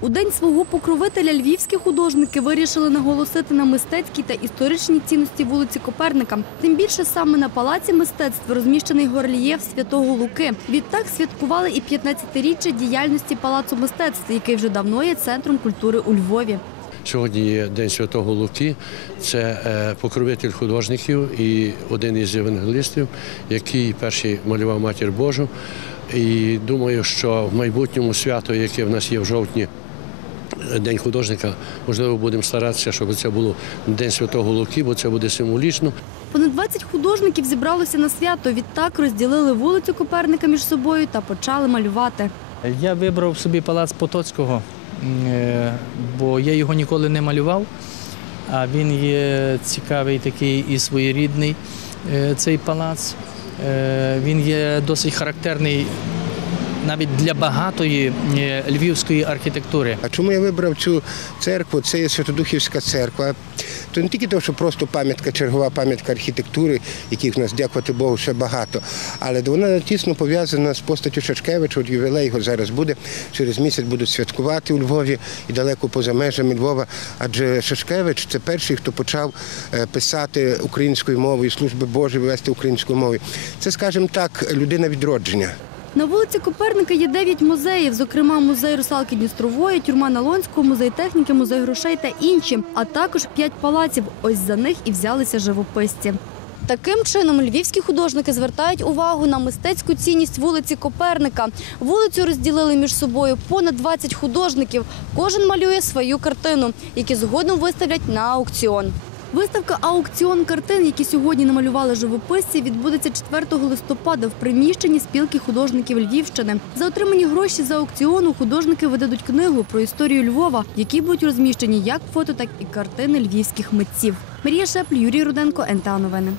У день свого покровителя львівські художники вирішили наголосити на мистецькій та історичній цінності вулиці Коперника. Тим більше саме на палаці мистецтв розміщений горельєф святого Луки. Відтак святкували і 15-річчя діяльності палацу мистецтв, який вже давно є центром культури у Львові. Сьогодні є День Святого Луки. Це е, покровитель художників і один із євангелистів, який перший малював матір Божу. І думаю, що в майбутньому свято, яке в нас є в жовтні, День художника, можливо, будемо старатися, щоб це було День Святого Луки, бо це буде символічно. Понад 20 художників зібралося на свято. Відтак розділили вулицю Коперника між собою та почали малювати. Я вибрав собі палац Потоцького, е, бо я його ніколи не малював. А він є цікавий такий і своєрідний е, цей палац. Е, Він є досить характерний навіть для багатої е, львівської архітектури. А чому я вибрав цю церкву? Це є Святодухівська церква. То не тільки тому, що просто пам'ятка, чергова пам'ятка архітектури, яких в нас, дякувати Богу, ще багато, але вона тісно пов'язана з постаттю Шашкевича. От ювілей його зараз буде. Через місяць будуть святкувати у Львові і далеко поза межами Львова. Адже Шашкевич це перший, хто почав е, писати українською мовою, служби Божі вести українською мовою. Це, скажімо так, людина відродження. На вулиці Коперника є 9 музеїв, зокрема музей русалки Дністрової, тюрма Налонського, музей техніки, музей грошей та інші, а також 5 палаців. Ось за них і взялися живописці. Таким чином львівські художники звертають увагу на мистецьку цінність вулиці Коперника. Вулицю розділили між собою понад 20 художників. Кожен малює свою картину, які згодом виставлять на аукціон. Виставка аукціон картин, які сьогодні намалювали живописці, відбудеться 4 листопада в приміщенні спілки художників Львівщини. За отримані гроші з аукціону художники видадуть книгу про історію Львова, в якій будуть розміщені як фото, так і картини львівських митців. Марія Шепль, Юрій Руденко, НТА Новини.